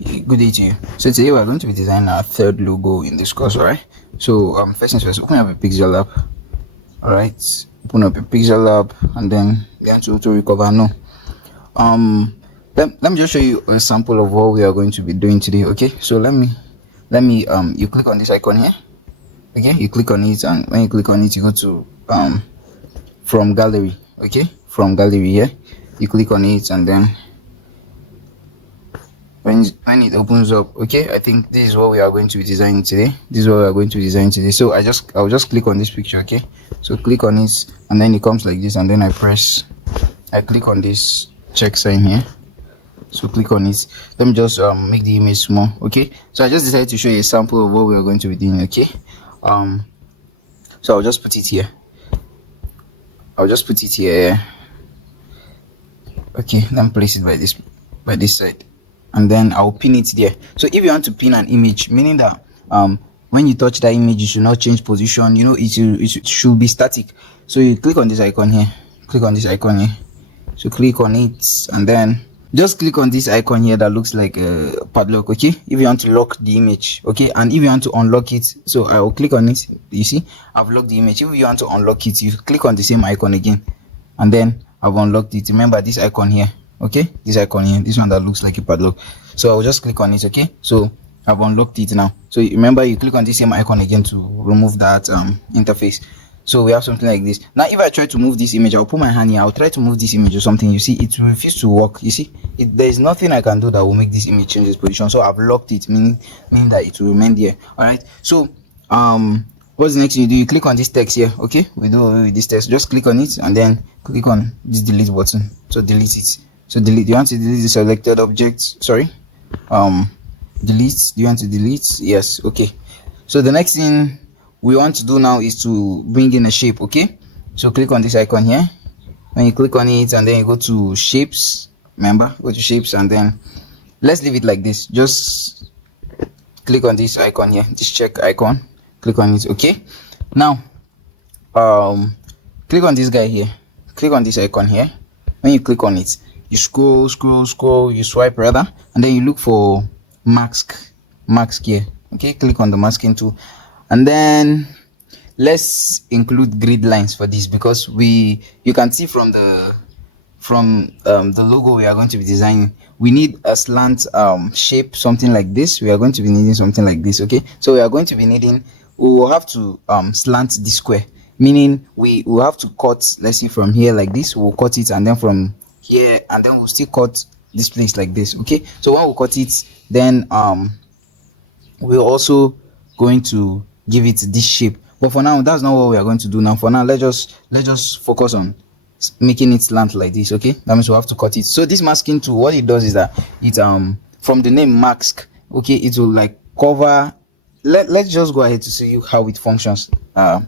Good day to you. So today we're going to be designing our third logo in this course, alright? So first things first, open up a Pixel app. Alright, open up a Pixel app and then go to auto recover. No. Let me just show you a sample of what we are going to be doing today. Okay, so let me you click on this icon here. Okay, you click on it, and when you click on it, you go to from gallery. Okay, from gallery here, you click on it, and then when it opens up, okay, I think this is what we are going to be designing today. So I'll just click on this picture. Okay, so click on it, and then it comes like this, and then I click on this check sign here. So click on it. Let me just make the image small. Okay, so I just decided to show you a sample of what we are going to be doing. Okay, so I'll just put it here. Okay, let me place it by this side, and then I'll pin it there. So if you want to pin an image, meaning that when you touch that image, you should not change position, you know, it should be static. So you click on this icon here, so click on it, and then just click on this icon here that looks like a padlock. Okay, if you want to lock the image, okay, and if you want to unlock it, so I will click on it. You see, I've locked the image. If you want to unlock it, you click on the same icon again, and then I've unlocked it. Remember this icon here, okay, this icon here, this one that looks like a padlock. So I'll just click on it. Okay, so I've unlocked it now. So remember, you click on the same icon again to remove that interface. So we have something like this. Now if I try to move this image, I'll put my hand here, I'll try to move this image or something. You see, it will refuse to work. You see, there is nothing I can do that will make this image change its position. So I've locked it, meaning that it will remain there. All right, so what's the next thing you do? You click on this text here. Okay, we do away with this text. Just click on it, and then click on this delete button. So delete it. So delete. You want to delete the selected object? Sorry, delete. Do you want to delete? Yes. Okay, so the next thing we want to do now is to bring in a shape. Okay, so click on this icon here. When you click on it, and then you go to shapes, remember, go to shapes, and then let's leave it like this. Just click on this icon here, this check icon, click on it. Okay, now click on this guy here, click on this icon here. When you click on it, you scroll, you swipe rather, and then you look for mask here. Okay, click on the masking tool, and then let's include grid lines for this, because you can see from the logo we are going to be designing, we need a slant shape, something like this. We are going to be needing something like this. Okay, so we will have to slant this square, meaning we will have to cut, let's see, from here like this. We'll cut it, and then from here, and then we'll still cut this place like this. Okay, so when we cut it, then we're also going to give it this shape. But for now, that's not what we are going to do. Now for now, let's just focus on making it slant like this. Okay, that means we have to cut it. So this masking tool, what it does is that it from the name mask, okay, it will like cover. Let's just go ahead to see you how it functions. You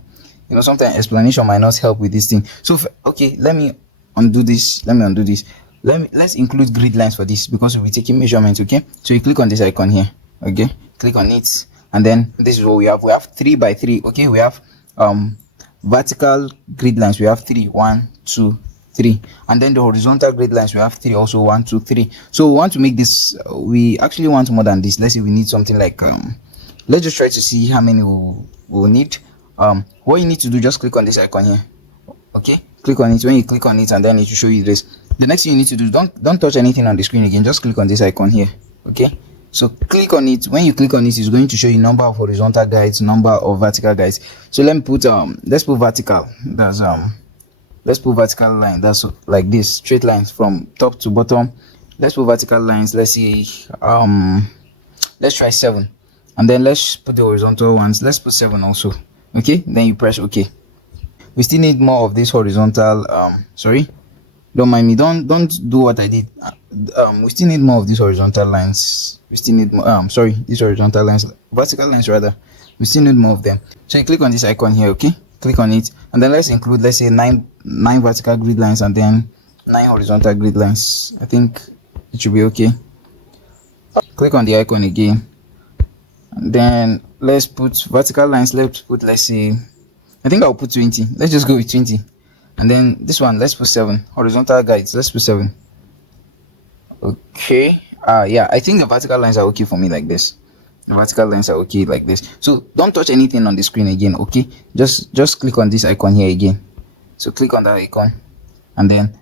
know, sometimes explanation might not help with this thing. So okay, let me undo this. Let's include grid lines for this, because we'll be taking measurements. Okay, so you click on this icon here. Okay, click on it, and then this is what we have 3 by 3. Okay, we have vertical grid lines, we have 3, 1, 2, 3, and then the horizontal grid lines we have 3 also, 1, 2, 3. So we want to make this, we actually want more than this. Let's say we need something like let's just try to see how many we'll need. What you need to do, just click on this icon here. Okay, click on it. When you click on it, and then it will show you this. The next thing you need to do, don't touch anything on the screen again, just click on this icon here. Okay, so click on it. When you click on it, it's going to show you number of horizontal guides, number of vertical guides. So let me put let's put vertical. That's let's put vertical line. That's like this, straight lines from top to bottom. Let's put vertical lines. Let's see, let's try 7, and then let's put the horizontal ones. Let's put 7 also. Okay, then you press OK. We still need more of this horizontal. Sorry, don't mind me. Don't do what I did. We still need more of these horizontal lines. We still need more, sorry, these horizontal lines, vertical lines rather. We still need more of them. So you click on this icon here. Okay, click on it, and then let's include, let's say, 9 vertical grid lines, and then 9 horizontal grid lines. I think it should be okay. Click on the icon again, and then let's put vertical lines. Let's say, I think I'll put 20. Let's just go with 20. And then this one, let's put 7 horizontal guides. Let's put 7. Okay, Yeah, I think the vertical lines are okay for me like this. The vertical lines are okay like this. So don't touch anything on the screen again, okay? Just click on this icon here again. So click on that icon, and then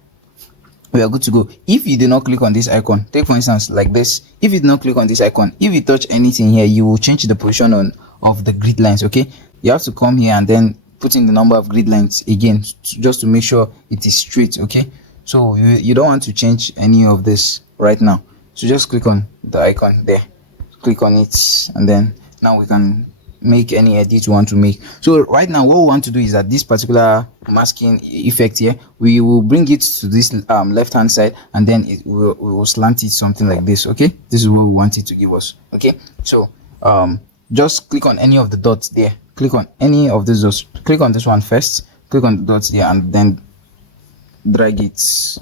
we are good to go. If you do not click on this icon, take for instance like this, if you do not click on this icon, if you touch anything here, you will change the position of the grid lines, okay? You have to come here and then put in the number of grid lines again, just to make sure it is straight, okay? So you don't want to change any of this right now. So just click on the icon there, click on it, and then now we can make any edit you want to make. So right now what we want to do is that this particular masking effect here, we will bring it to this left hand side, and then we will slant it something like this, okay? This is what we want it to give us, okay? So just click on any of the dots there, click on any of these dots, click on this one first, click on the dots here, and then drag it,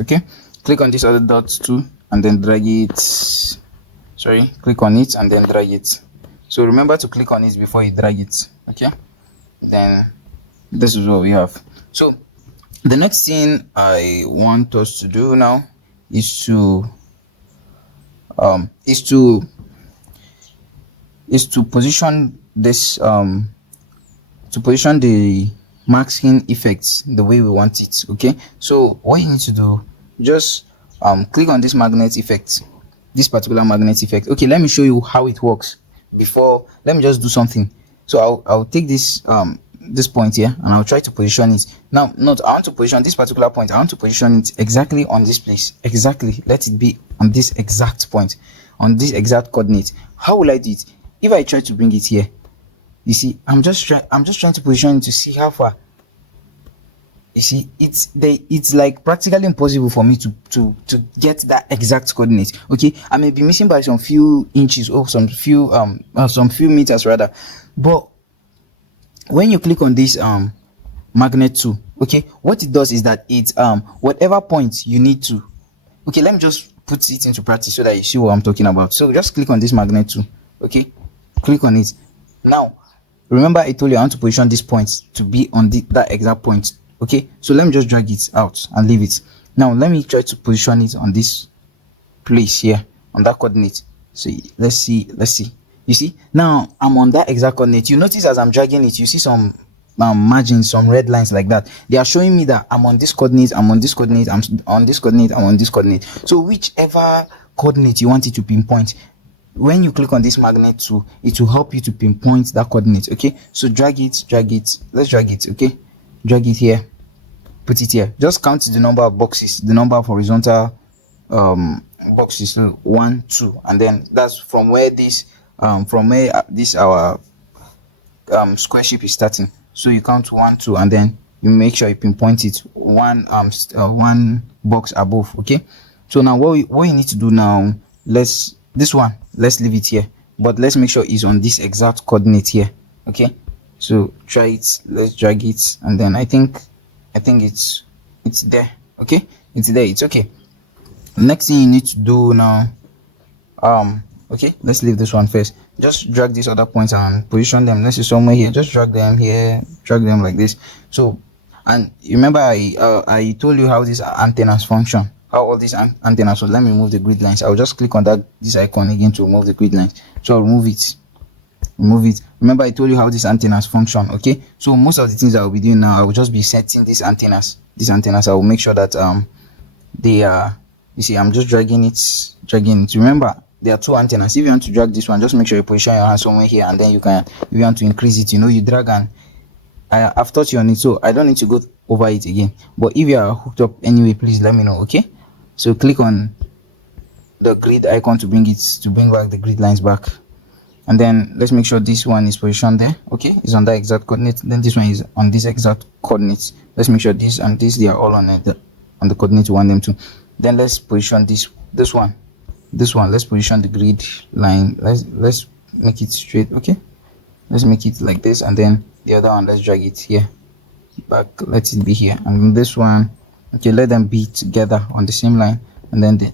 okay? Click on this other dots too, and then drag it, sorry, click on it and then drag it. So remember to click on it before you drag it, okay? Then this is what we have. So the next thing I want us to do now is to position this to position the masking effects the way we want it, okay? So what you need to do, just click on this magnet effect, this particular magnet effect. Okay, let me show you how it works. Before, let me just do something. So I'll take this this point here, and I'll try to position it. Now note, I want to position this particular point, I want to position it exactly on this place, exactly, let it be on this exact point, on this exact coordinate. How will I do it? If I try to bring it here, you see, I'm just trying to position it to see how far. You see, it's like practically impossible for me to get that exact coordinate, okay? I may be missing by some few inches or some few meters rather. But when you click on this magnet tool, okay, what it does is that it whatever point you need to, okay, let me just put it into practice so that you see what I'm talking about. So just click on this magnet tool, okay, click on it. Now remember I told you I want to position this point to be on that exact point, okay? So let me just drag it out and leave it. Now let me try to position it on this place here, on that coordinate. So let's see, you see, now I'm on that exact coordinate. You notice as I'm dragging it, you see some margins, some red lines like that. They are showing me that I'm on this coordinate, I'm on this coordinate, I'm on this coordinate, I'm on this coordinate. So whichever coordinate you want it to pinpoint, when you click on this magnet tool, it will help you to pinpoint that coordinate, okay? So drag it, let's drag it, okay? Drag it here, put it here. Just count the number of boxes, the number of horizontal boxes, 1, 2, and then that's from where this our square shape is starting. So you count 1, 2, and then you make sure you pinpoint it one box above, okay? So now what you need to do now, let's leave it here, but let's make sure it's on this exact coordinate here, okay? So try it, let's drag it, and then I think it's there, okay? It's there, it's okay. Next thing you need to do now, okay, let's leave this one first. Just drag these other points and position them. Let's see somewhere here, just drag them here, drag them like this. So, and remember I told you how these antennas function, how all these antennas. So let me move the grid lines. I'll just click on this icon again to remove the grid lines. So I'll remove it. Remember I told you how these antennas function, okay? So most of the things I will be doing now, I will just be setting these antennas. I will make sure that they are, you see, I'm just dragging it. Remember, there are 2 antennas. If you want to drag this one, just make sure you position your hand somewhere here, and then you can, if you want to increase it, you drag, and I've taught you on it, so I don't need to go over it again. But if you are hooked up anyway, please let me know, okay? So click on the grid icon to bring back the grid lines back, and then let's make sure this one is positioned there, okay? It's on that exact coordinate. Then this one is on this exact coordinates. Let's make sure this and this, they are all on the coordinate you want them to. Then let's position this one. Let's position the grid line. Let's make it straight, okay? Let's make it like this, and then the other one, let's drag it here back, let it be here. And this one, okay, let them be together on the same line, and then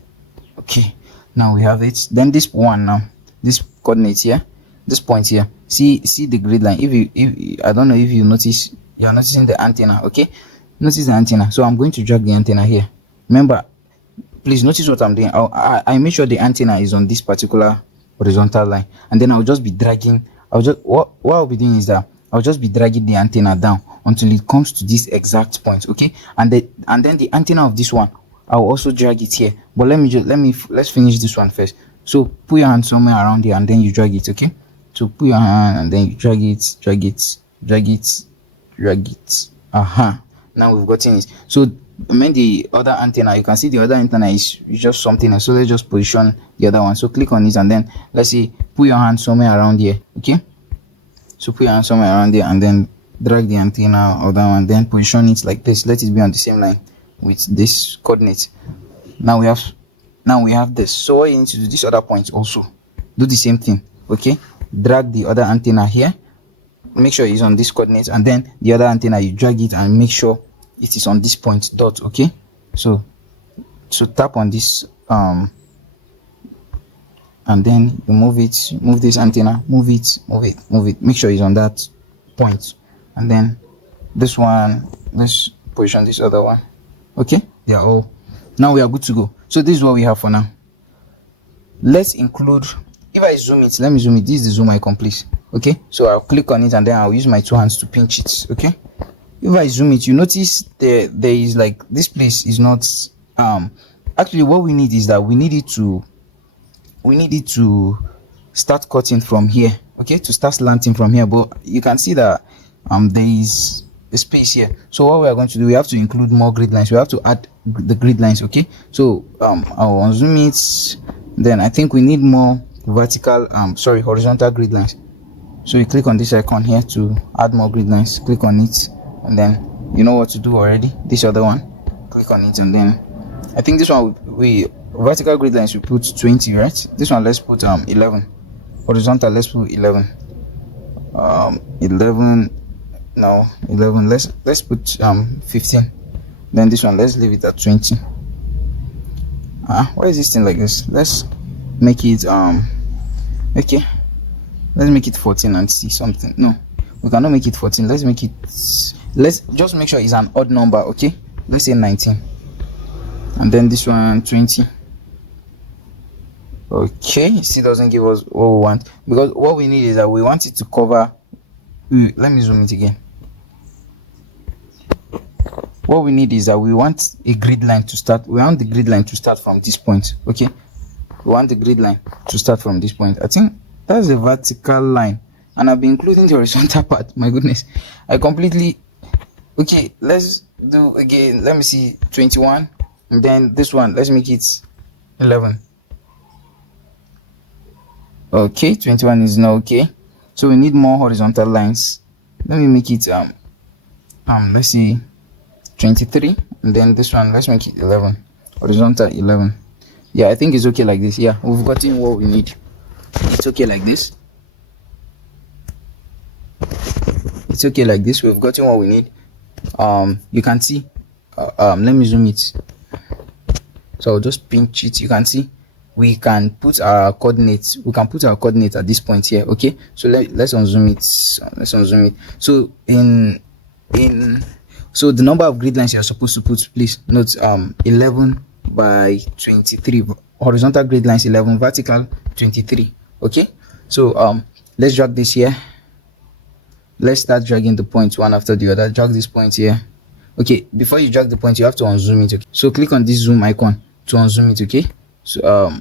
okay, now we have it. Then this one, now this coordinate here, this point here, see the grid line. If I don't know if you notice, you're noticing the antenna, okay? Notice the antenna. So I'm going to drag the antenna here. Remember, please notice what I'm doing. I make sure the antenna is on this particular horizontal line, and then I'll just be dragging. What I'll be doing is that I'll just be dragging the antenna down until it comes to this exact point. Okay, and then the antenna of this one, I'll also drag it here. But let's finish this one first. So put your hand somewhere around here and then you drag it. Okay, so put your hand and then you drag it, drag it, drag it, drag it. Now we've gotten it. So when the other antenna, you can see the other antenna is just something else. So let's just position the other one. So click on it and then let's see, put your hand somewhere around here. Okay, so put your hand somewhere around there and then drag the antenna or that one, then position it like this. Let it be on the same line with this coordinate. Now we have this. So what you need to do, this other point also do the same thing. Okay, drag the other antenna here, make sure it's on this coordinate, and then the other antenna you drag it and make sure it is on this point dot. Okay, so tap on this and then you move this antenna, move it, make sure it's on that point, and then this one, let's position this other one. Okay, they are all, now we are good to go. So this is what we have for now. Let's include, if I zoom it, let me zoom it, this is the zoom icon, please. Okay, so I'll click on it and then I'll use my two hands to pinch it. Okay, if I zoom it, you notice there is like this place is not actually what we need is that we need it to start cutting from here. Okay, to start slanting from here, but you can see that there is a space here. So what we are going to do, we have to include more grid lines. We have to add the grid lines. Okay, so I'll unzoom it. Then I think we need more horizontal grid lines. So you click on this icon here to add more grid lines, click on it, and then you know what to do already. This other one, click on it, and then I think this one we vertical grid lines we put 20, right? This one let's put 11. Horizontal let's put 11. 11, let's put 15. Then this one let's leave it at 20. Why is this thing like this? Let's make it okay, let's make it 14 and see something. No, we cannot make it 14. Let's just make sure it's an odd number. Okay, let's say 19, and then this one 20. Okay, it still doesn't give us what we want, because what we need is that we want it to cover. Let me zoom it again. What we need is that we want a grid line to start. We want the grid line to start from this point. Okay, we want the grid line to start from this point. I think that's the vertical line, and I've been including the horizontal part. My goodness, I completely. Okay, let's do again. Let me see, 21, and then this one, let's make it 11. Okay, 21 is not okay, so we need more horizontal lines. Let me make it let's see, 23, and then this one let's make it 11, horizontal 11. Yeah, I think it's okay like this. Yeah, we've gotten what we need. It's okay like this. It's okay like this. We've gotten what we need. You can see let me zoom it, so I'll just pinch it. You can see we can put our coordinates. We can put our coordinates at this point here. Okay, so let's unzoom it. Let's unzoom it. So so the number of grid lines you're supposed to put, please note 11 by 23. Horizontal grid lines 11, vertical 23. Okay, so let's drag this here. Let's start dragging the points one after the other. Drag this point here. Okay, before you drag the point, you have to unzoom it. Okay, so click on this zoom icon to unzoom it. Okay, so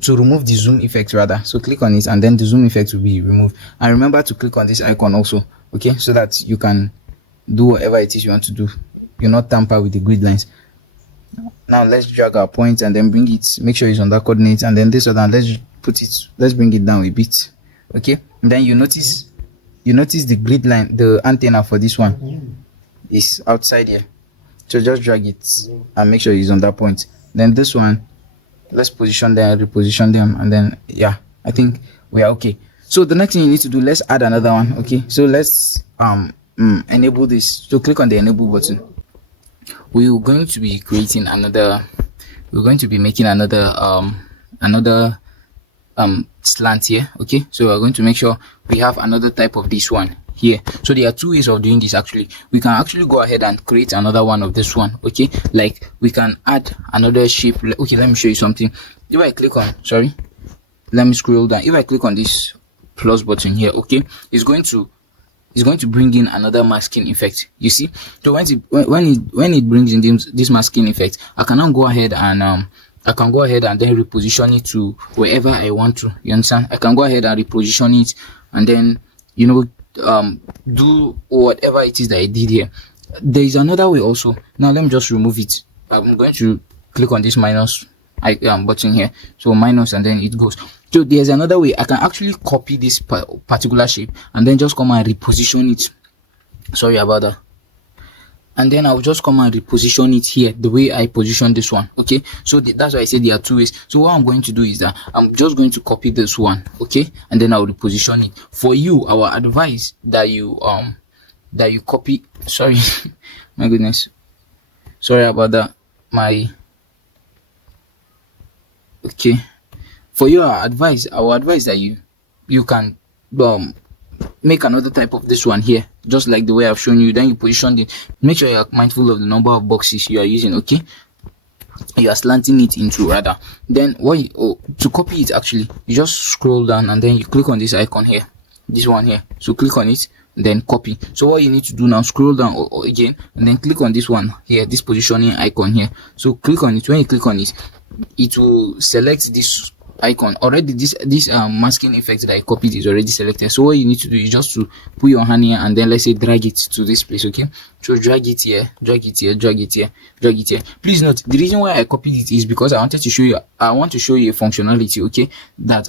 to remove the zoom effect rather, so click on it and then the zoom effect will be removed. And remember to click on this icon also. Okay, so that you can do whatever it is you want to do. You're not tamper with the grid lines. Now let's drag our point and then bring it, make sure it's on that coordinate, and then this other, let's bring it down a bit. Okay, and then you notice the grid line, the antenna for this one is outside here, so just drag it and make sure it's on that point. Then this one, let's position them, reposition them, and then yeah, I think we are okay. So the next thing you need to do, let's add another one. Okay, so let's enable this. So click on the enable button. We're going to be creating another, we're going to be making another slant here. Okay, so we're going to make sure we have another type of this one here. So there are two ways of doing this. Actually, we can actually go ahead and create another one of this one. Okay, like we can add another shape. Okay, let me show you something. If I click on, sorry, let me scroll down. If I click on this plus button here, okay, it's going to bring in another masking effect. You see, so when it brings in this masking effect, I can now go ahead and then reposition it to wherever I want to. You understand? I can go ahead and reposition it, and then do whatever it is that I did here. There is another way also. Now let me just remove it. I'm going to click on this minus button here, so minus, and then it goes. So there's another way. I can actually copy this particular shape and then just come and reposition it. Sorry about that. And then I'll just come and reposition it here the way I position this one. Okay, so that's why I said there are two ways. So what I'm going to do is that I'm just going to copy this one, okay, and then I'll reposition it. For you, our advice that you copy, sorry, my goodness, sorry about that, okay, for you, our advice that you can make another type of this one here, just like the way I've shown you. Then you position it. Make sure you're mindful of the number of boxes you are using. Okay, you are slanting it into rather. Then to copy it, actually you just scroll down and then you click on this icon here, this one here. So click on it, then copy. So what you need to do now, scroll down again and then click on this one here, this positioning icon here. So click on it. When you click on it, it will select this icon. Already this masking effect that I copied is already selected. So what you need to do is just to put your hand here and then let's say drag it to this place. Okay, so drag it here, drag it here, drag it here, drag it here. Please note, the reason why I copied it is because I want to show you a functionality, okay, that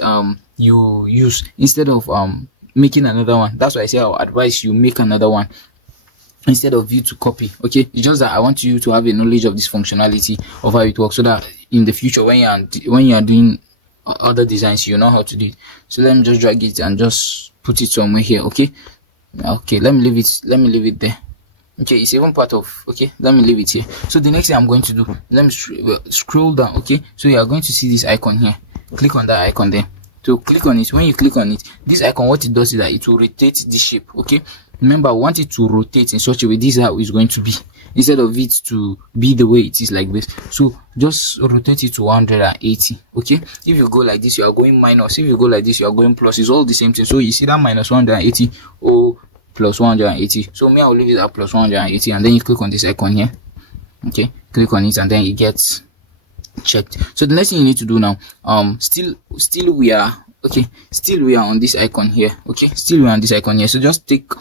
you use instead of making another one. That's why I say I'll advise you make another one instead of you to copy. Okay, it's just that I want you to have a knowledge of this functionality of how it works, so that in the future when you are doing other designs, you know how to do it. So let me just drag it and just put it somewhere here. Okay, let me leave it there. Okay, it's even part of, okay, let me leave it here. So the next thing I'm going to do, let me scroll down. Okay, so you are going to see this icon here. Click on that icon there. So click on it. When you click on it, this icon, what it does is that it will rotate the shape. Okay, remember, I want it to rotate in such a way. This is how it's going to be, instead of it to be the way it is like this. So just rotate it to 180. Okay, if you go like this, you are going minus. If you go like this, you are going plus. It's all the same thing. So you see that minus 180 or plus 180. So me, I will leave it at plus 180, and then you click on this icon here. Okay, click on it and then it gets checked. So the next thing you need to do now, still we are on this icon here. Okay, still we are on this icon here. So just take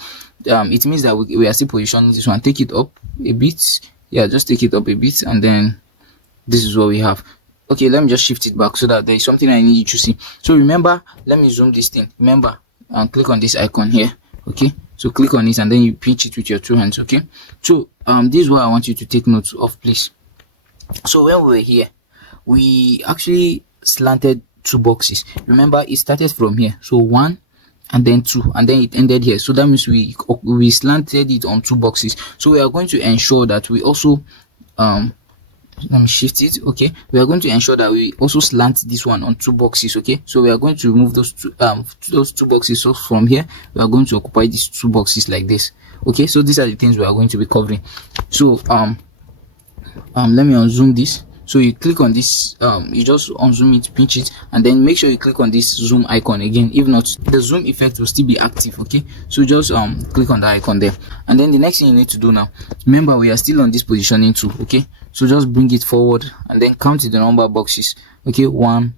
it means that we are still positioning this one. Take it up a bit. Yeah, just take it up a bit, and then this is what we have. Okay, let me just shift it back so that there is something I need you to see. So remember, let me zoom this thing. Remember, click on this icon here. Okay, so click on it and then you pinch it with your two hands. Okay, so this is what I want you to take note of, please. So when we were here, we actually slanted two boxes. Remember, it started from here, so 1 and then 2, and then it ended here. So that means we slanted it on two boxes. So we are going to ensure that we also let me shift it. Okay, we are going to ensure that we also slant this one on two boxes. Okay, so we are going to remove those two boxes. So from here we are going to occupy these two boxes like this. Okay, so these are the things we are going to be covering. So let me unzoom this. So you click on this, you just unzoom it, pinch it, and then make sure you click on this zoom icon again. If not, the zoom effect will still be active. Okay, so just click on the icon there, and then the next thing you need to do now, remember we are still on this positioning too. Okay, so just bring it forward and then count the number of boxes. Okay, 1,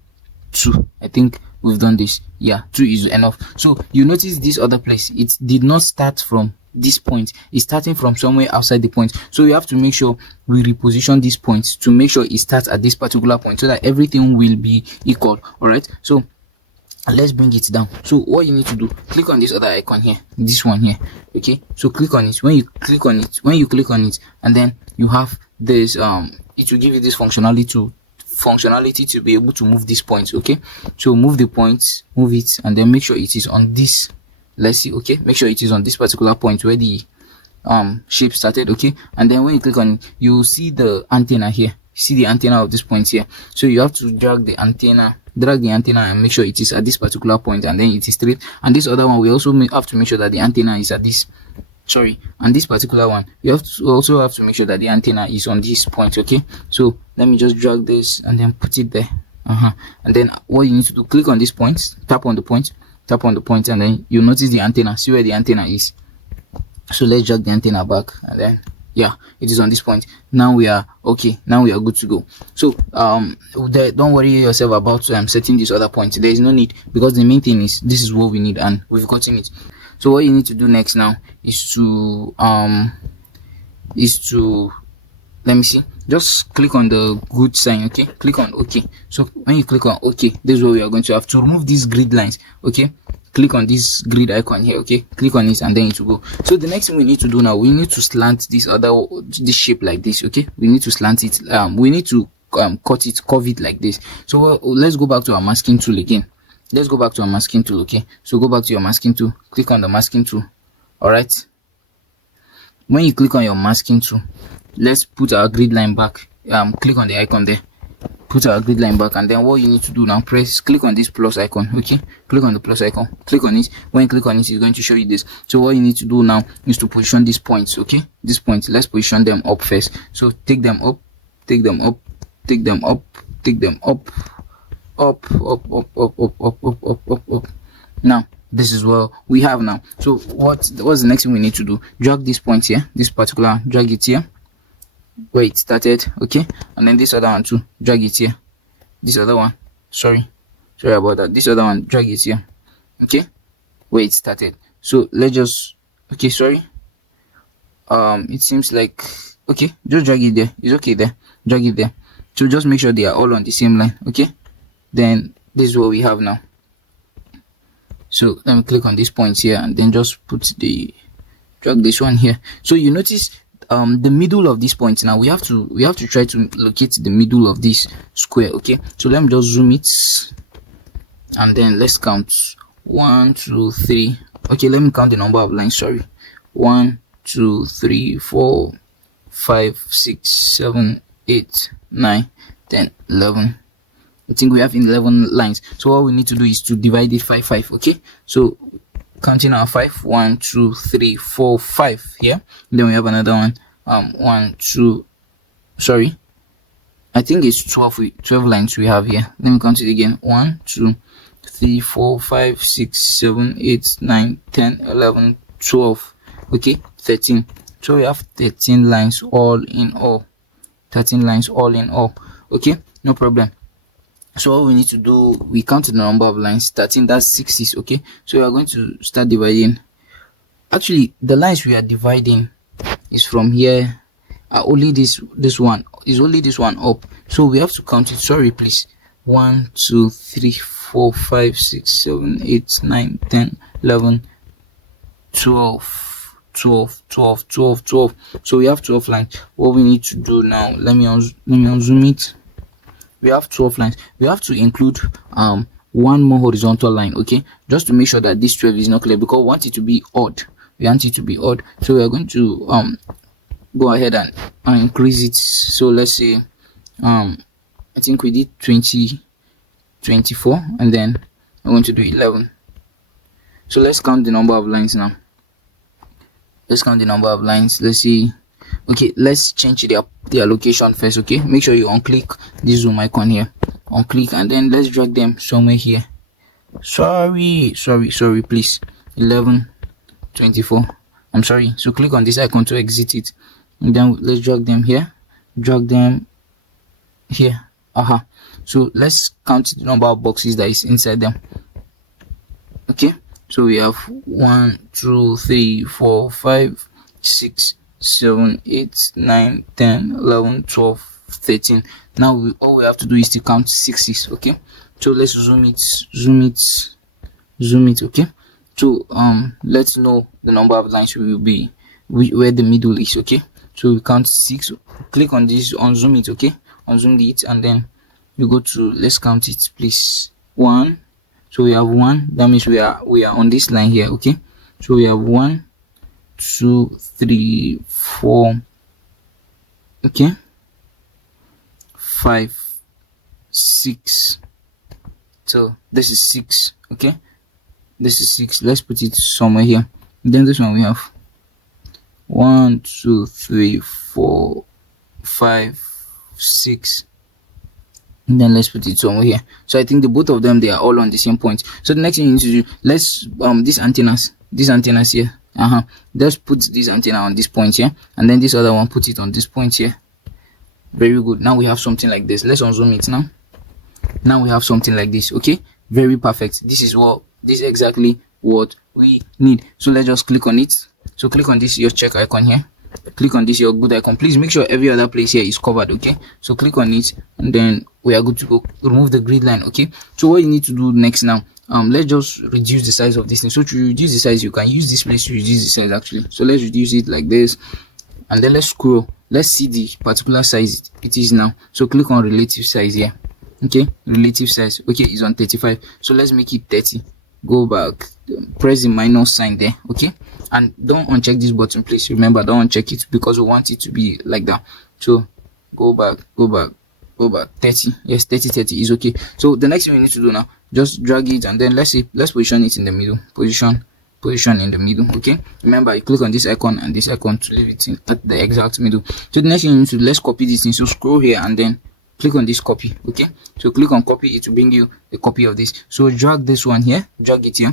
2. I think we've done this. Yeah, 2 is enough. So you notice this other place, it did not start from this point. It's starting from somewhere outside the point. So we have to make sure we reposition these points to make sure it starts at this particular point so that everything will be equal. All right, so let's bring it down. So what you need to do, click on this other icon here, this one here. Okay, so click on it. When you click on it, and then you have this it will give you this functionality to be able to move these points. Okay, so move the points, move it, and then make sure it is on this. Let's see. Okay, make sure it is on this particular point where the shape started. Okay, and then when you click on it, you see the antenna here. See the antenna of this point here. So you have to drag the antenna drag the antenna and make sure it is at this particular point, and then it is straight. And this other one, we also have to make sure that the antenna is at this, and this particular one, you also have to make sure that the antenna is on this point. Okay, so let me just drag this and then put it there. And then what you need to do, click on this point, tap on the point, and then you notice the antenna. See where the antenna is. So let's drag the antenna back, and then yeah, it is on this point. Now we are okay. Now we are good to go. So don't worry yourself about setting this other point. There is no need, because the main thing is this is what we need and we've gotten it. So what you need to do next now is to let me see, just click on the good sign. Okay, click on OK. So when you click on OK, this is what we are going to have to remove these grid lines. Okay, click on this grid icon here. Okay, click on it and then it will go. So the next thing we need to do now, we need to slant this shape like this. Okay, we need to slant it. We need to curve it like this. So let's go back to our masking tool again. Okay, so go back to your masking tool, click on the masking tool. All right, when you click on your masking tool, let's put our grid line back. Click on the icon there, put our grid line back, and then what you need to do now, click on this plus icon. Okay, click on the plus icon, click on it. When you click on it, it's going to show you this. So what you need to do now is to position these points. Okay, these points, let's position them up first. So take them up, take them up, take them up, take them up, up. Now this is what we have now. So what's the next thing we need to do? Drag this point here, this particular, drag it here where it started. Okay, and then this other one too, drag it here. This other one, sorry about that, this other one, drag it here. Okay, where it started. So let's just, okay, sorry, it seems like, okay, just drag it there. It's okay there, drag it there. So just make sure they are all on the same line. Okay, then this is what we have now. So let me click on these points here and then just drag this one here. So you notice the middle of this point. Now we have to try to locate the middle of this square. Okay, so let me just zoom it and then let's count 1 2 3. Okay, let me count the number of lines. Sorry, 1 2 3 4 5 6 7 8 9 10 11. I think we have 11 lines. So what we need to do is to divide it 5 5. Okay, so counting our 5, 1 2 3 4 5 here. Then we have another one, 1 2, sorry, I think it's 12 lines we have here. Let me count it again. 1 2 3 4 5 6 7 8 9 10 11 12. Okay, 13. So we have 13 lines all in all. 13 lines all in all. Okay, no problem. So what we need to do, we count the number of lines. 13, that's 60. Okay, so we are going to start dividing. Actually, the lines we are dividing is from here. Only this one is only this one up, so we have to count it. Sorry, please. 1 2 3 4 5 6 7 8 9 10 11 12 12 12 12 12. So we have 12 lines. What we need to do now, let me unzoom it. We have 12 lines. We have to include one more horizontal line. Okay, just to make sure that this 12 is not clear, because we want it to be odd. So we are going to go ahead and increase it. So let's say I think we did 20 24, and then I'm going to do 11. So let's count the number of lines now. Let's see. Okay, let's change their location first. Okay, make sure you unclick this zoom icon here, unclick, and then let's drag them somewhere here. Sorry, please. 11 24. I'm sorry. So click on this icon to exit it, and then let's drag them here, so let's count the number of boxes that is inside them. Okay, so we have 1 2 3 4 5 6 7 8 9 10 11 12 13. Now all we have to do is to count 6s. Okay, so let's zoom it. Okay, so let's know the number of lines we will be where the middle is. Okay, so we count 6. Click on this, unzoom it. Okay, unzoom it, and then you go to, let's count it, please. 1. So we have 1. That means we are on this line here. Okay, so we have 1 2 3 4, okay, 5 6 So this is 6. Okay, this is 6. Let's put it somewhere here. Then this one we have 1 2 3 4 5 6. And then let's put it somewhere here. So I think the both of them, they are all on the same point. So the next thing you need to do, let's these antennas here, let's put this antenna on this point here, and then this other one, put it on this point here. Very good. Now we have something like this. Let's unzoom it now. Now we have something like this. Okay, very perfect. This is exactly what we need. So let's just click on it. So click on this your check icon here, click on this your good icon. Please make sure every other place here is covered. Okay, so click on it, and then we are good to go. Remove the grid line. Okay, so what you need to do next now, let's just reduce the size of this thing. So to reduce the size, you can use this place to reduce the size actually. So let's reduce it like this, and then let's scroll. Let's see the particular size it is now. So click on relative size here. Okay, relative size. Okay, it's on 35. So let's make it 30. Go back, press the minus sign there. Okay, and don't uncheck this button, please. Remember, don't uncheck it because we want it to be like that. So go back 30. Yes, 30 is okay. So the next thing we need to do now, just drag it, and then let's position it in the middle. Position in the middle. Okay, remember, you click on this icon and this icon to leave it at the exact middle. So the next thing you need to, let's copy this thing. So scroll here and then click on this copy. Okay, so click on copy. It will bring you a copy of this. So drag this one here, drag it here,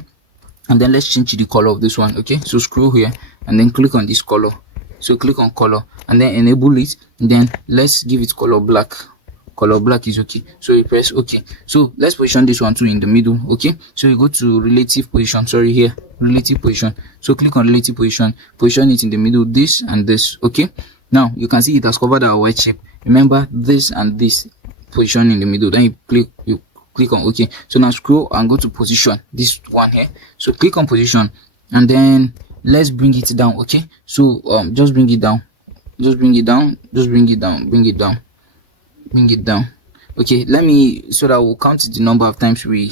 and then let's change the color of this one. Okay, so scroll here and then click on this color. So click on color and then enable it, and then let's give it color black. Color black is okay. So you press okay. So let's position this one too in the middle. Okay, so you go to relative position, sorry, here, relative position. So click on relative position, position it in the middle, this and this. Okay, now you can see it has covered our white shape. Remember, this and this position in the middle. Then you click on okay. So now scroll and go to position, this one here. So click on position, and then let's bring it down. Okay, so just bring it down, bring it down. Okay, let me, so that we'll count the number of times we,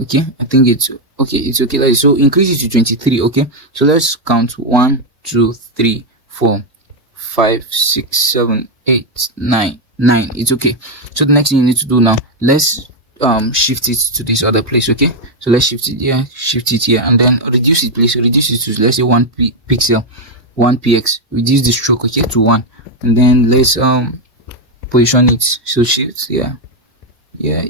okay, I think it's okay, like, so increase it to 23. Okay, so let's count 1 2 3 4 5 6 7 8 9. It's okay. So the next thing you need to do now, let's shift it to this other place. Okay, so let's shift it here, and then reduce it, please. Reduce it to, let's say, 1 pixel, 1 px. Reduce the stroke, okay, to 1, and then let's position it. So shift here. I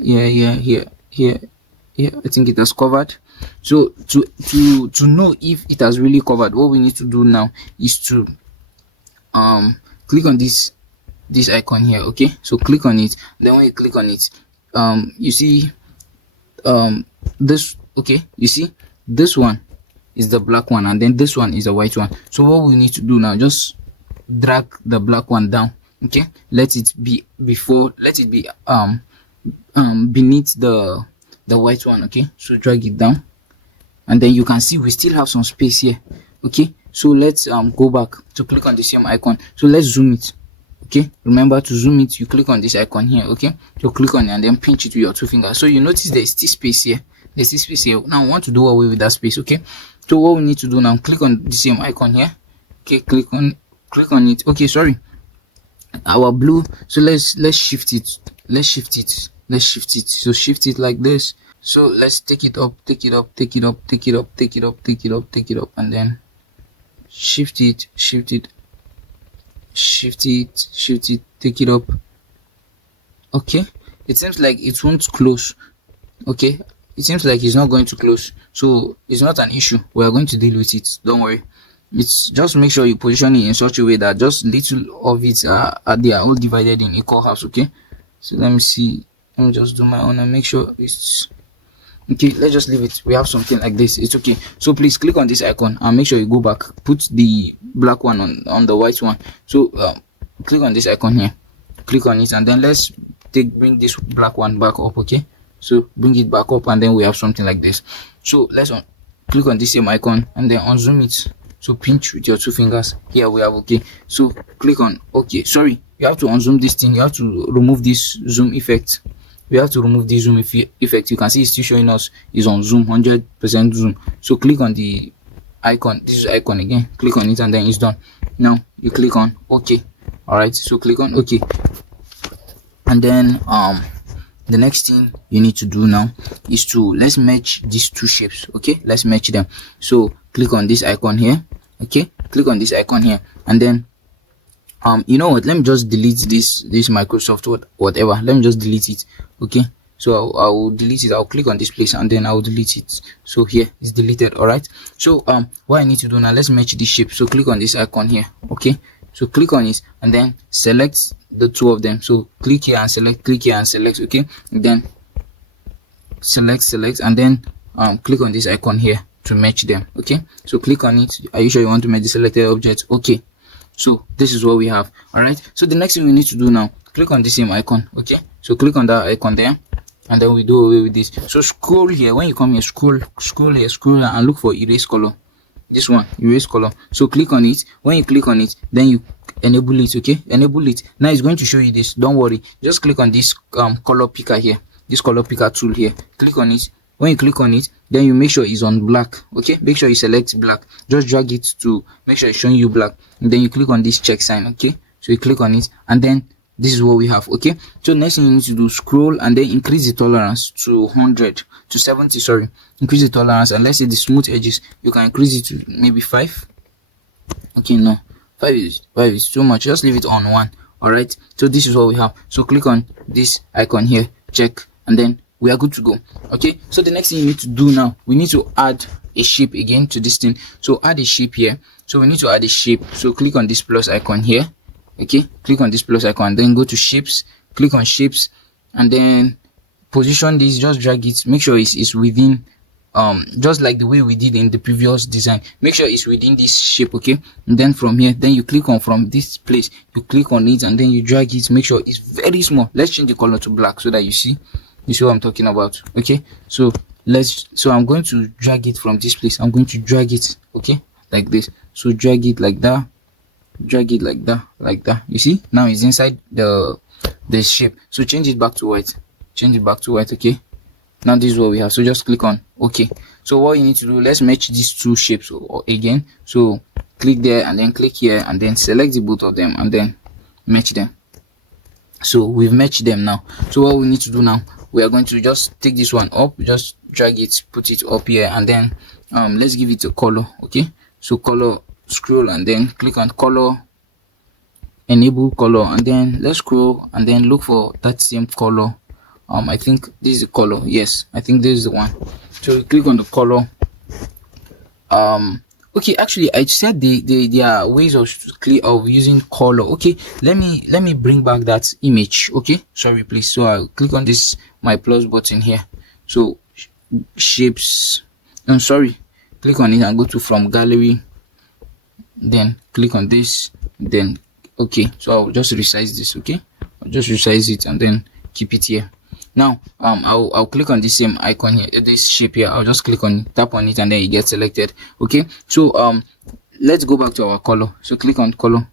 think it has covered. So to know if it has really covered, what we need to do now is to click on this icon here. Okay, so click on it. Then when you click on it, you see this. Okay, you see this one is the black one, and then this one is the white one. So what we need to do now, just drag the black one down. Okay, let it be beneath the white one. Okay, so drag it down, and then you can see we still have some space here. Okay, so let's go back to click on the same icon. So let's zoom it. Okay, remember to zoom it, you click on this icon here. Okay, so click on it and then pinch it with your 2 fingers. So you notice there's still space here. Now I want to do away with that space. Okay, so what we need to do now, click on the same icon here. Okay, click on it. Okay, sorry, our blue. So let's shift it. So shift it like this. So let's take it up, and then shift it, take it up. Okay, it seems like it won't close. Okay, it seems like it's not going to close, so it's not an issue. We are going to deal with it, don't worry. It's just make sure you position it in such a way that just little of it they are all divided in equal halves. Okay, so let me see, let me just do my own and make sure it's okay. Let's just leave it. We have something like this. It's okay. So please click on this icon and make sure you go back, put the black one on the white one. So click on this icon here, click on it, and then let's bring this black one back up. Okay, so bring it back up, and then we have something like this. So let's click on this same icon and then unzoom it. So pinch with your 2 fingers. Here we have okay. So click on okay. Sorry, you have to unzoom this thing. You have to remove this zoom effect. We have to remove the zoom effect. You can see it's still showing us is on zoom, 100% zoom. So click on the icon, this icon again, click on it, and then it's done. Now you click on okay. All right, so click on okay, and then the next thing you need to do now is to let's merge these two shapes. Okay, let's merge them. So click on this icon here. Okay, click on this icon here, and then you know what, let me just delete this Microsoft whatever. Let me just delete it. Okay, so I will delete it. I'll click on this place and then I'll delete it. So here it's deleted. All right, so what I need to do now, let's match this shape. So click on this icon here. Okay, so click on it and then select the two of them. So click here and select, click here and select. Okay, and then select and then click on this icon here to match them. Okay, so click on it. Are you sure you want to match the selected object? Okay, so this is what we have. All right, so the next thing we need to do now, click on the same icon. Okay, so click on that icon there, and then we do away with this. So scroll here. When you come here, scroll here, and look for erase color. This one, erase color. So click on it. When you click on it, then you enable it. Okay, enable it. Now it's going to show you this. Don't worry, just click on this color picker here, this color picker tool here. Click on it. When you click on it, then you make sure it's on black. Okay, make sure you select black. Just drag it to make sure it's showing you black, and then you click on this check sign. Okay, so you click on it, and then this is what we have. Okay, so next thing you need to do, scroll and then increase the tolerance to 100 to 70. Sorry, increase the tolerance, and let's say the smooth edges, you can increase it to maybe 5. Okay, no, 5 is too much. Just leave it on 1. All right, so this is what we have. So click on this icon here, check, and then we are good to go. Okay, so the next thing you need to do now, we need to add a shape again to this thing. So add a shape here. So we need to add a shape. So click on this plus icon here. Okay, click on this plus icon, then go to shapes, click on shapes, and then position this. Just drag it, make sure it's within just like the way we did in the previous design. Make sure it's within this shape. Okay, and then from here, then you click on, from this place you click on it, and then you drag it. Make sure it's very small. Let's change the color to black so that you see what I'm talking about. Okay, so I'm going to drag it from this place. I'm going to drag it, okay, like this. So drag it like that, drag it like that. You see, now it's inside the shape. So change it back to white, okay. Now this is what we have. So just click on okay. So what you need to do, let's match these two shapes again. So click there and then click here and then select the both of them and then match them. So we've matched them now. So what we need to do now, we are going to just take this one up, just drag it, put it up here, and then let's give it a color. Okay, so color, scroll and then click on color, enable color, and then let's scroll and then look for that same color. I think this is the color. Yes, I think this is the one. So click on the color. Okay, actually I said there are ways of using color. Okay, let me bring back that image. Okay, sorry please. So I'll click on this my plus button here. So shapes, I'm sorry, click on it and go to from gallery, then click on this, then okay. So I'll just resize this. Okay, I'll just resize it and then keep it here. Now I'll click on this same icon here, this shape here. I'll just click on, tap on it, and then it gets selected. Okay, so let's go back to our color. So click on color,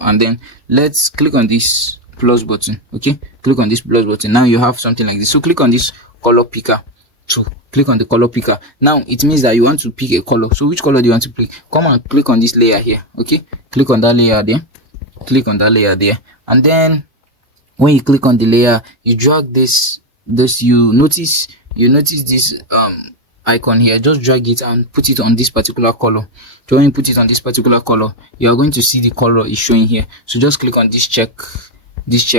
and then let's click on this plus button. Okay, click on this plus button. Now you have something like this. So click on this color picker too. Click on the color picker. Now it means that you want to pick a color. So which color do you want to pick? Come and click on this layer here. Okay, click on that layer there, click on that layer there, and then when you click on the layer, you drag this you notice this icon here. Just drag it and put it on this particular color. So when you put it on this particular color, you are going to see the color is showing here. So just click on this check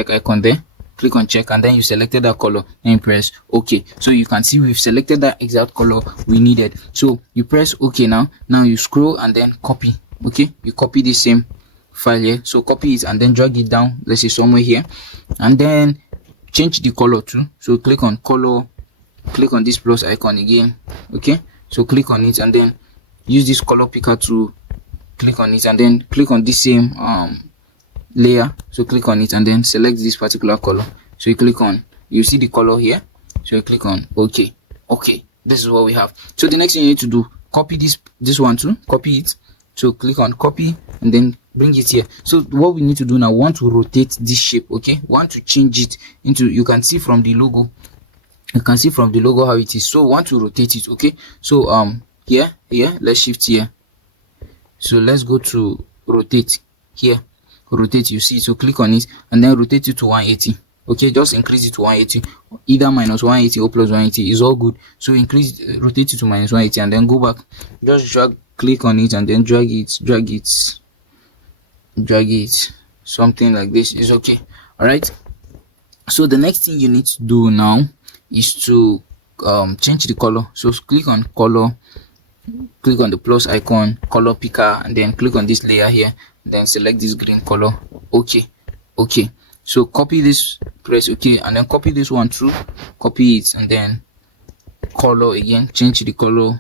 icon there, click on check, and then you selected that color and press okay. So you can see we've selected that exact color we needed. So you press okay. Now you scroll and then copy. Okay, you copy the same file here. So copy it and then drag it down, let's say somewhere here, and then change the color too. So click on color, click on this plus icon again. Okay, so click on it and then use this color picker to click on it and then click on this same layer. So click on it and then select this particular color. So you click on, you see the color here. So you click on okay. This is what we have. So the next thing you need to do, copy this one too, copy it. So click on copy and then bring it here. So what we need to do now, we want to rotate this shape. Okay, we want to change it into, you can see from the logo how it is. So we want to rotate it. Okay, so here let's shift here. So let's go to rotate here, rotate, you see. So click on it and then rotate it to 180. Okay, just increase it to 180, either minus 180 or plus 180 is all good. So increase, rotate it to minus 180 and then go back, just drag, click on it and then drag it, something like this is okay. All right, so the next thing you need to do now is to change the color. So click on color, click on the plus icon, color picker, and then click on this layer here, then select this green color. Okay, so copy this, press okay, and then copy this one through, copy it, and then color again, change the color,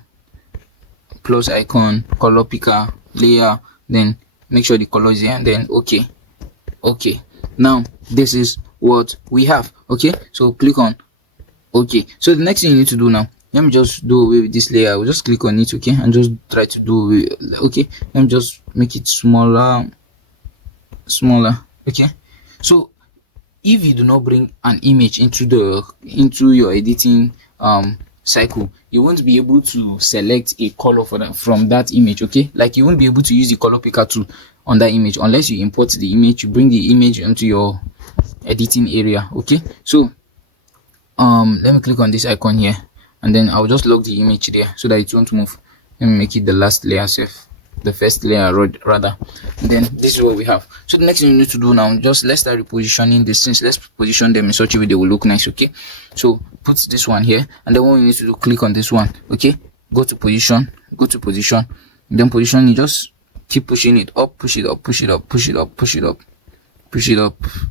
plus icon, color picker, layer, then make sure the color is here, and then okay. Now this is what we have. Okay, so click on okay. So the next thing you need to do now, let me just do away with this layer. I will just click on it, okay, and just try to do away. Okay, let me just make it smaller. Okay, so if you do not bring an image into your editing cycle, you won't be able to select a color from that image. Okay, like you won't be able to use the color picker tool on that image unless you import the image, you bring the image into your editing area. Okay, so let me click on this icon here, and then I'll just lock the image there so that it won't move. Let me make it the last layer safe, the first layer rather, and then this is what we have. So the next thing you need to do now, just let's start repositioning these things. Let's position them in such a way they will look nice. Okay, so put this one here, and then what you need to do, click on this one. Okay, go to position, then position, you just keep pushing it up, push it up,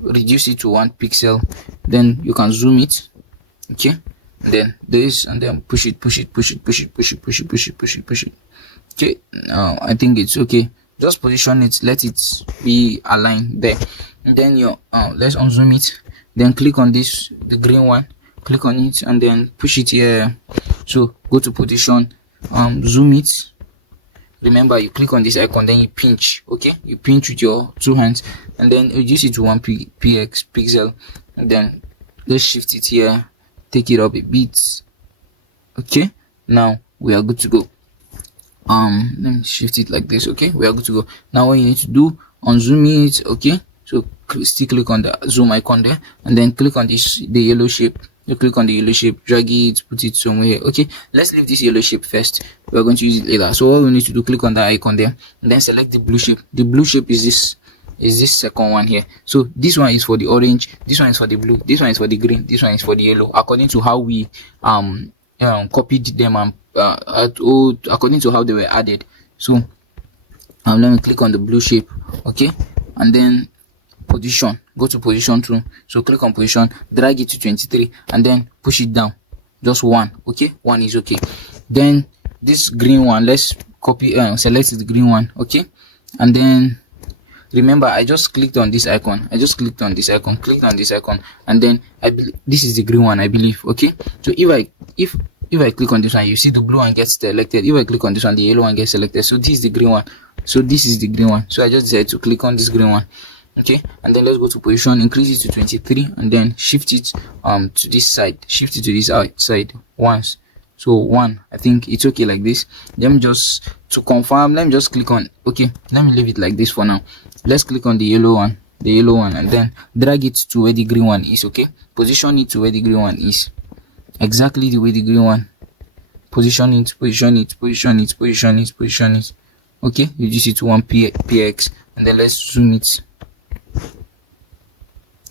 reduce it to 1 pixel, then you can zoom it. Okay, then this, and then push it. Okay, I think it's okay. Just position it, let it be aligned there, and then you let's unzoom it, then click on this, the green one, click on it and then push it here. So go to position, zoom it. Remember, you click on this icon, then you pinch. Okay, you pinch with your 2 hands, and then reduce it to 1 pixel, and then let's shift it here, take it up a bit. Okay, now we are good to go. Let me shift it like this. Okay, we are good to go. Now what you need to do, unzoom it. Okay, so still click on the zoom icon there, and then click on this, the yellow shape. You click on the yellow shape, drag it, put it somewhere. Okay, let's leave this yellow shape first, we are going to use it later. So all we need to do, click on that icon there, and then select the blue shape. The blue shape is this second one here. So this one is for the orange, this one is for the blue, this one is for the green, this one is for the yellow, according to how we copied them and according to how they were added. So let me click on the blue shape. Okay, and then position, go to position tool. So click on position, drag it to 23, and then push it down, just 1. Okay, 1 is okay. Then this green one, let's copy, select the green one. Okay, and then remember, I just clicked on this icon, clicked on this icon, and then this is the green one, I believe. Okay, so if I click on this one, you see the blue one gets selected. If I click on this one, the yellow one gets selected. So this is the green one, so this is the green one. So I just decided to click on this green one. Okay, and then let's go to position, increase it to 23, and then shift it to this side, shift it to this outside once. So 1, I think it's okay like this. Let me just, to confirm, let me just click on okay. Let me leave it like this for now. Let's click on the yellow one, and then drag it to where the green one is. Okay, position it to where the green one is, exactly the way the green one. Position it. Okay, reduce it to 1 px, and then let's zoom it.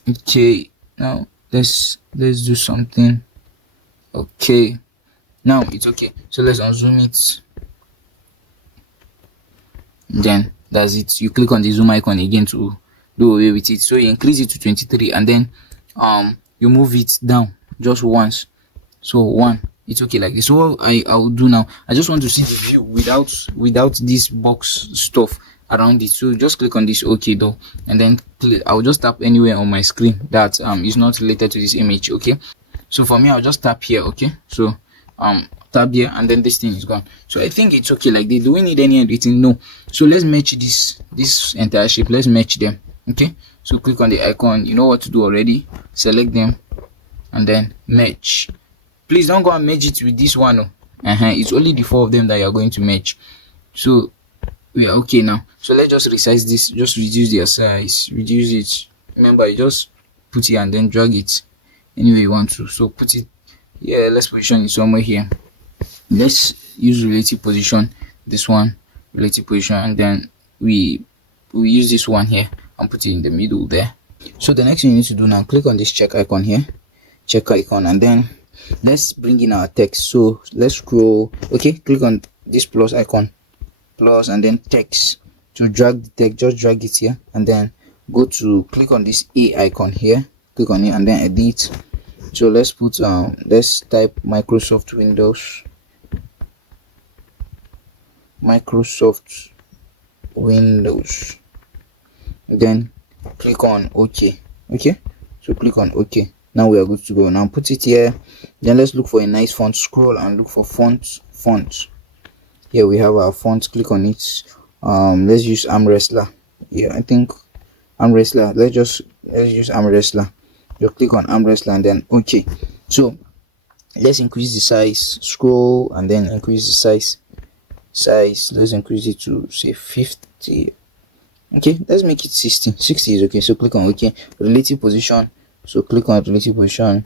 Okay, now let's do something. Okay, now it's okay. So let's unzoom it, then that's it. You click on the zoom icon again to do away with it. So you increase it to 23, and then you move it down just once. So 1, it's okay like this. So what I will do now, I just want to see the view without this box stuff around it. So just click on this okay though, and then I'll just tap anywhere on my screen that is not related to this image. Okay, so for me, I'll just tap here. Okay, so tap here, and then this thing is gone. So I think it's okay like this. Do we need any editing? No. So let's match this entire shape. Let's match them. Okay, so click on the icon, you know what to do already, select them, and then match. Please don't go and merge it with this one. It's only the 4 of them that you are going to match. So we are okay now. So let's just resize this, just reduce their size, reduce it. Remember, you just put here and then drag it anywhere you want to. So put it here, let's position it somewhere here. Let's use relative position, this one, relative position, and then we use this one here and put it in the middle there. So the next thing you need to do now, click on this check icon here, check icon, and then let's bring in our text. So let's scroll, okay, click on this plus icon, plus, and then text. To drag the text, just drag it here, and then go to click on this A icon here, click on it, and then edit. So let's put let's type Microsoft Windows, then click on OK. Okay, so click on OK. Now we are good to go. Now put it here, then let's look for a nice font. Scroll and look for font. Here we have our font, click on it. Let's use Arm Wrestler. Yeah, I think Arm Wrestler. Let's use Arm Wrestler. Just click on Arm Wrestler and then OK. So let's increase the size, scroll, and then increase the size. Let's increase it to say 50. Okay, let's make it 60 is okay. So click on OK. Relative position, so click on relative position.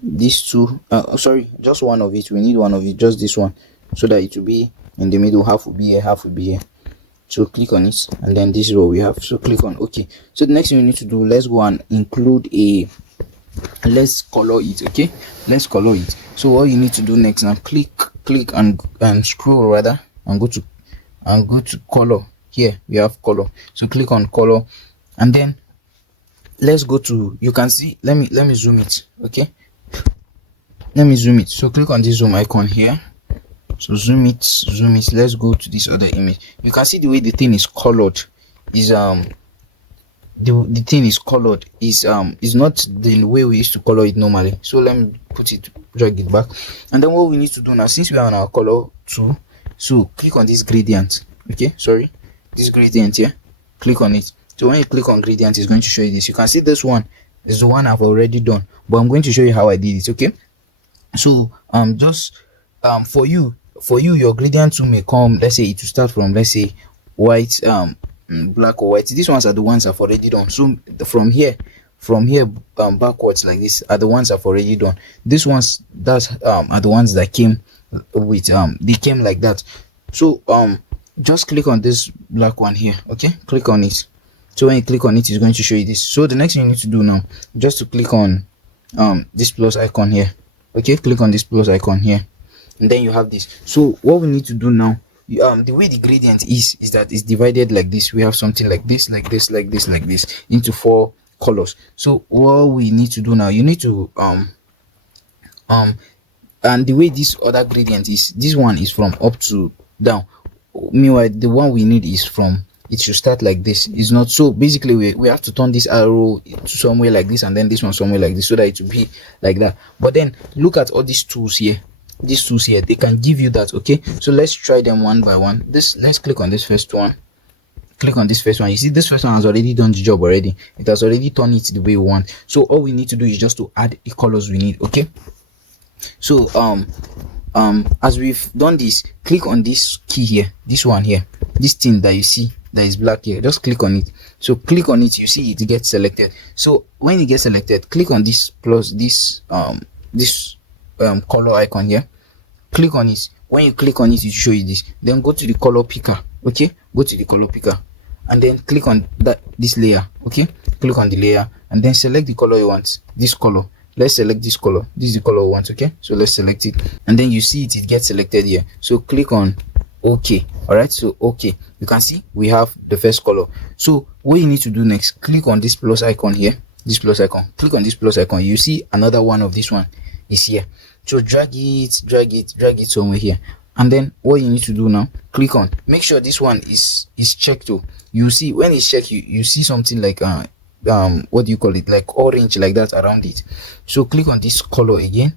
These two, sorry, just one of it. We need one of it, just this one, so that it will be in the middle. Half will be here, half will be here. So click on it, and then this is what we have. So click on OK. So the next thing we need to do, let's go and include let's color it. Okay, let's color it. So what you need to do next, now click and scroll rather, and go to color. Here we have color, so click on color, and then let's go to, you can see, let me zoom it. Okay, let me zoom it. So click on this zoom icon here, so zoom it. Let's go to this other image. You can see the way the thing is colored is the thing is colored is not the way we used to color it normally. So let me put it, drag it back, and then what we need to do now, since we are on our color tool, so click on this gradient. Okay, sorry, this gradient here, click on it. So when you click on gradient, it's going to show you this. You can see this one is the one I've already done, but I'm going to show you how I did it. Okay, so just for you your gradient tool may come, let's say it will start from, let's say, white, black or white. These ones are the ones I've already done. So from here backwards like this are the ones I've already done. These ones are the ones that came with they came like that. So just click on this black one here. Okay, click on it. So when you click on it, it's going to show you this. So the next thing you need to do now, just to click on this plus icon here. Okay, click on this plus icon here, and then you have this. So what we need to do now, the way the gradient is that it's divided like this. We have something like this, like this, like this, like this, into 4 colors. So what we need to do now, you need to and the way this other gradient is, this one is from up to down. Meanwhile, the one we need is from, it should start like this. It's not. So basically we have to turn this arrow to somewhere like this, and then this one somewhere like this, so that it will be like that. But then look at all these tools here. These tools here, they can give you that. Okay, so let's try them one by one. Let's click on this first one. Click on this first one. You see, this first one has already done the job already. It has already turned it the way we want. So all we need to do is just to add the colors we need. Okay, so as we've done this, click on this key here, this one here, this thing that you see that is black here, just click on it. So click on it, you see it gets selected. So when it gets selected, click on this plus this color icon here, click on it. When you click on it, it will show you this. Then go to the color picker. Okay, go to the color picker, and then click on this layer. Okay, click on the layer, and then select the color you want. This color, let's select this color. This is the color we want. Okay, so let's select it, and then you see it gets selected here. So click on OK. All right, so OK, you can see we have the first color. So what you need to do next, click on this plus icon here, this plus icon, click on this plus icon. You see another one of this one is here. So drag it somewhere here, and then what you need to do now, click on, make sure this one is checked too. You see when it's checked, you see something like what do you call it, like orange like that around it. So click on this color again,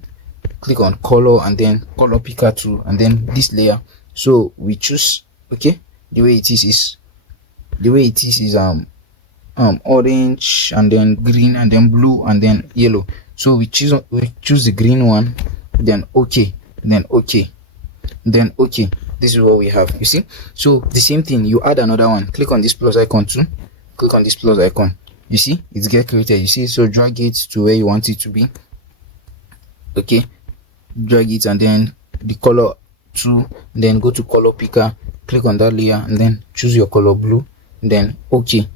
click on color, and then color picker too, and then this layer. So we choose, okay, the way it is orange, and then green, and then blue, and then yellow. So we choose the green one, then OK, then OK, then OK. This is what we have, you see. So the same thing, you add another one, click on this plus icon too, click on this plus icon, You see it get created. You see, so drag it to where you want it to be. Okay, drag it, and then the color to, then go to color picker, click on that layer, and then choose your color blue, and then okay.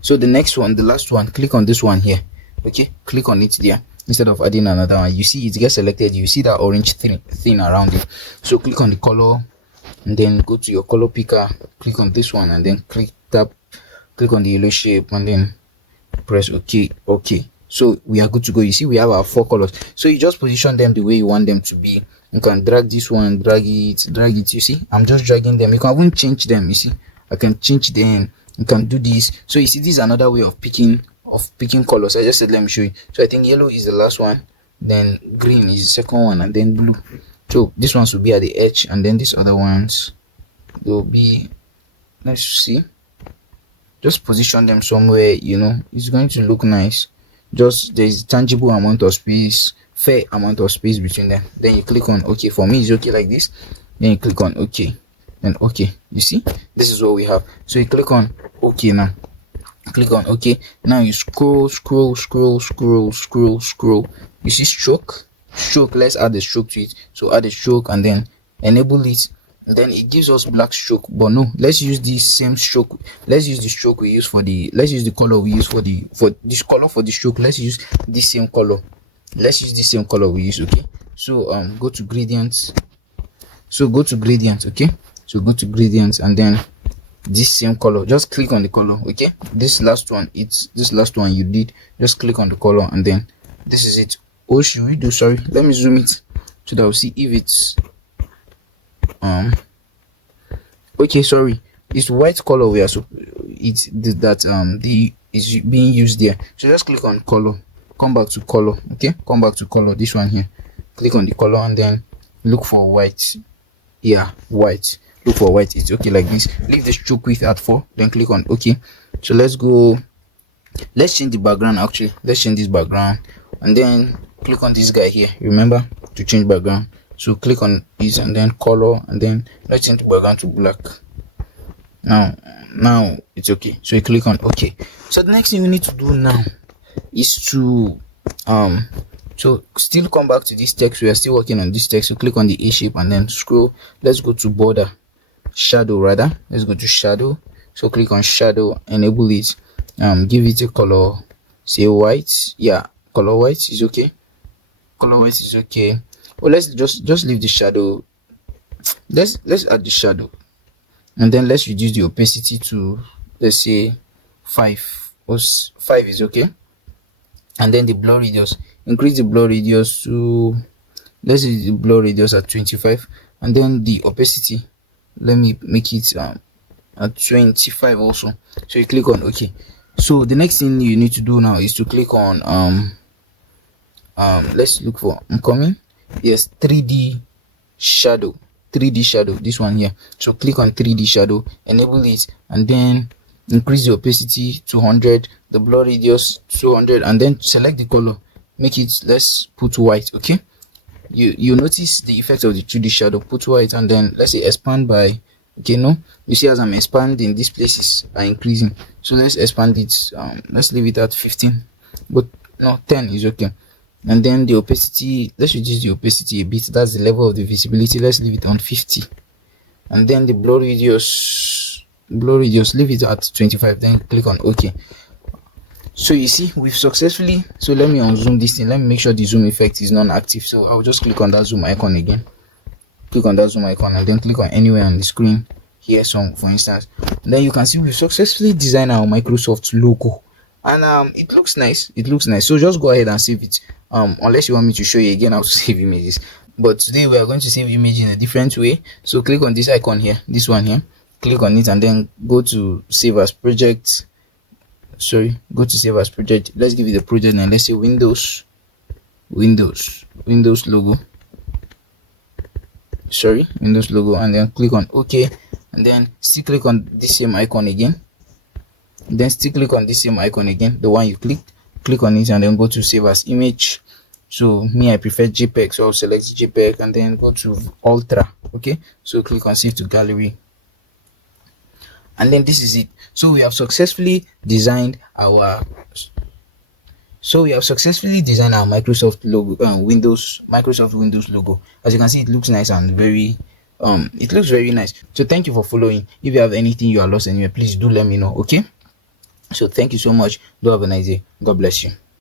So the next one, the last one, click on this one here. Okay, click on it there instead of adding another one. You see it gets selected. You see that orange thing around it. So click on the color, and then go to your color picker, click on this one, and then click on the yellow shape, and then press okay. So we are good to go. You see we have our 4 colors. So you just position them the way you want them to be. You can drag this one, drag it. You see I'm just dragging them. You can even change them. You see I can change them. You can do this. So you see this is another way of picking colors. I just said let me show you. So I think yellow is the last one, then green is the second one, and then blue. So this ones will be at the edge, and then these other ones will be, let's see, just position them somewhere, you know, it's going to look nice. Just there's tangible amount of space, fair amount of space between them. Then you click on okay. For me it's okay like this. Then you click on okay, then okay. You see this is what we have. So you click on okay. Now click on okay. Now you scroll. You see stroke. Let's add the stroke to it. So add a stroke and then enable it. And then it gives us black stroke, but no, let's use this same stroke. Let's use the stroke we use for the, let's use the color we use for this color for the stroke. Let's use this same color. Let's use the same color we use. Okay, so go to gradients. Okay, so go to gradients, and then this same color, just click on the color. Okay, this last one, it's this last one you did, just click on the color, and then this is it. Oh, should we do, sorry, let me zoom it so that we'll see if it's okay, sorry, it's white color we are, so it's that the is being used there. So just click on color, come back to color. Okay, come back to color, this one here, click on the color, and then look for white. Yeah, white, look for white. It's okay like this. Leave the stroke width at 4, then click on okay. So let's go, let's change the background. Actually, let's change this background, and then click on this guy here. Remember to change background. So click on this, and then color, and then let's change the background to black. Now it's okay. So you click on okay. So the next thing we need to do now is to so still come back to this text. We are still working on this text. So click on the A shape, and then scroll. Let's go to border, shadow rather. Let's go to shadow. So click on shadow, enable it, give it a color, say white. Yeah, color white is okay. Color white is okay. Well, let's just leave the shadow. Let's add the shadow, and then let's reduce the opacity to, let's say 5, or 5 is okay. And then the blur radius, increase the blur radius to, let's use the blur radius at 25, and then the opacity, let me make it at 25 also. So you click on okay. So the next thing you need to do now is to click on let's look for, I'm coming, yes, 3D shadow, this one here. So click on 3D shadow, enable it, and then increase the opacity to 100, the blur radius 200, and then select the color, make it, let's put white. Okay, you notice the effect of the 3D shadow, put white, and then let's say expand by, okay, no, you see as I'm expanding, these places are increasing, so let's expand it, let's leave it at 15, but no, 10 is okay. And then the opacity, let's reduce the opacity a bit, that's the level of the visibility, let's leave it on 50. And then the blur radius, leave it at 25, then click on okay. So you see we've successfully, so let me unzoom this thing, let me make sure the zoom effect is non-active. So I'll just click on that zoom icon again, click on that zoom icon, and then click on anywhere on the screen here, some for instance. And then you can see we've successfully designed our Microsoft logo, and it looks nice, so just go ahead and save it, unless you want me to show you again how to save images. But today we are going to save image in a different way. So click on this icon here, this one here, click on it, and then go to save as project. Go to save as project. Let's give it a project name, let's say Windows logo, Windows logo, and then click on okay. And then still click on this same icon again, the one you click on it, and then go to save as image. So me, I prefer JPEG, so I'll select JPEG, and then go to Ultra. Okay, so click on save to gallery, and then this is it. So we have successfully designed our Microsoft logo, Microsoft Windows logo. As you can see, it looks nice and very it looks very nice. So thank you for following. If you have anything you are lost anywhere, please do let me know. Okay, so thank you so much. Do have a nice day. God bless you.